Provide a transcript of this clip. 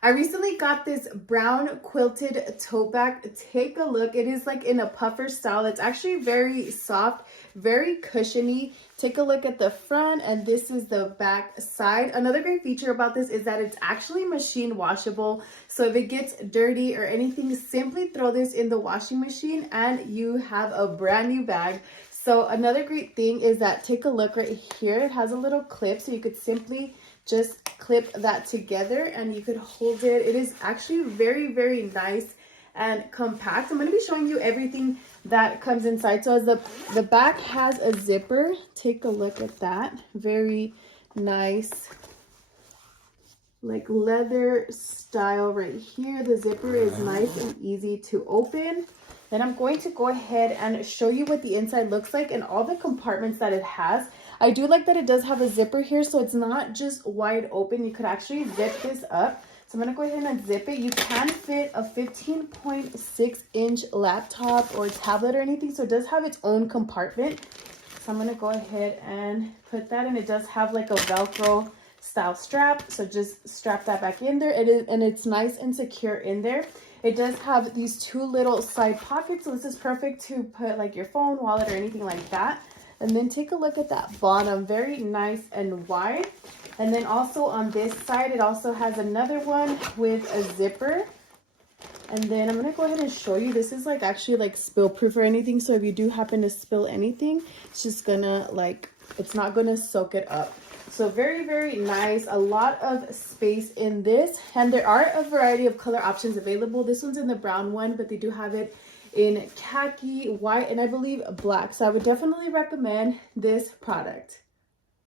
I recently got this brown quilted tote bag. Take a look. It is like in a puffer style. It's actually very soft, very cushiony. Take a look at the front, and this is the back side. Another great feature about this is that it's actually machine washable. So if it gets dirty or anything, simply throw this in the washing machine and you have a brand new bag. So another great thing is that, take a look right here. It has a little clip, so you could simply just clip that together and you could hold it. It is actually very, very nice and compact. I'm going to be showing you everything that comes inside. So as the back has a zipper, take a look at that. Very nice, like leather style right here. The zipper is nice and easy to open. Then I'm going to go ahead and show you what the inside looks like and all the compartments that it has. I do like that it does have a zipper here, so it's not just wide open. You could actually zip this up. So I'm going to go ahead and zip it. You can fit a 15.6-inch laptop or tablet or anything, so it does have its own compartment. So I'm going to go ahead and put that in. It does have like a Velcro style strap, so just strap that back in there. And it's nice and secure in there. It does have these two little side pockets, so this is perfect to put like your phone, wallet, or anything like that. And then take a look at that bottom, very nice and wide. And then also on this side, it also has another one with a zipper. And then I'm gonna go ahead and show you. This is like actually like spill proof or anything, so if you do happen to spill anything, it's just gonna like, it's not gonna soak it up. So very, very nice. A lot of space in this, and there are a variety of color options available. This one's in the brown one, but they do have it in khaki, white, and I believe black. So I would definitely recommend this product.